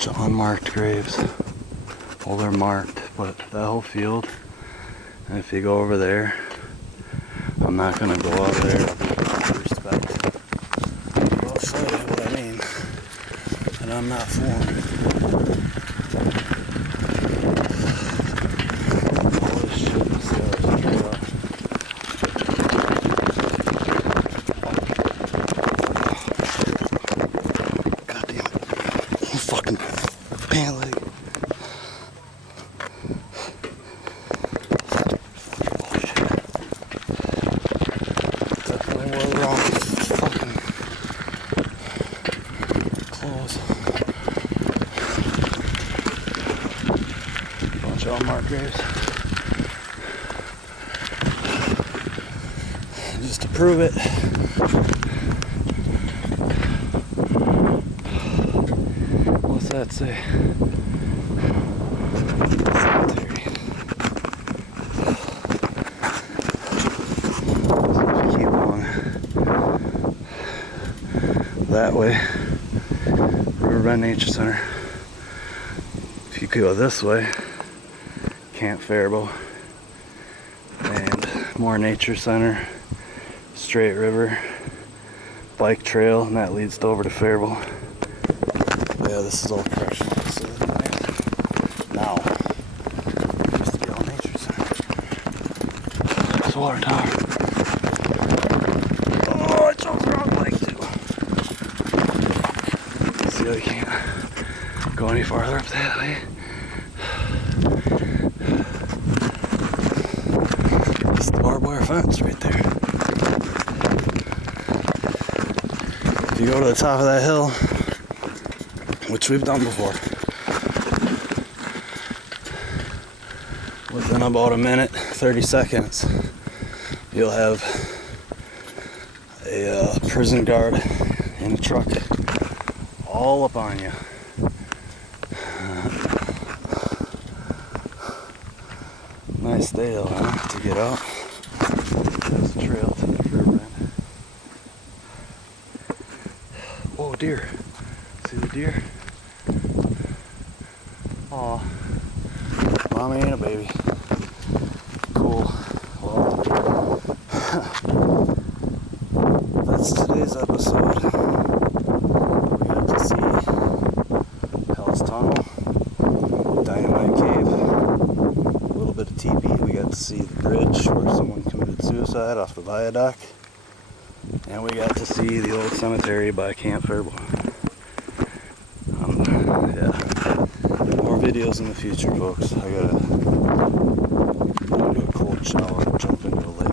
bunch of unmarked graves. Well, they're marked, but that whole field, and if you go over there, I'm not going to go out there, I'll be respect. I'll show you what I mean, and I'm not fooling. All this shit is straight up. Goddamn fucking pant leg. Definitely wore the wrong fucking clothes. Bunch of unmarked graves. Just to prove it. What's that say? Semetary. Keep on that way. Riverbend Nature Center. If you go this way, Camp Faribault and more Nature Center, straight river, bike trail, and that leads over to Faribault. Yeah, this is all correctional facility now. Used to be all Nature Center. It's water tower. Oh, I chose the wrong bike too. See, I can't go any farther up that way. It's the barbed wire fence right there. If you go to the top of that hill, which we've done before, within about a minute, 30 seconds, you'll have a prison guard in a truck all up on you. Nice day though, huh, to get out. There's the trail to the riverbend. Oh, deer. See the deer? Aw. Mommy and a baby. Cool. Well, that's today's episode. We got to see Hell's Tunnel, Dynamite Cave, a little bit of teepee. We got to see the bridge where someone committed suicide off the viaduct. And we got to see the old cemetery by Camp Faribault. Yeah. More videos in the future, folks. I gotta do a cold shower and jump into a lake.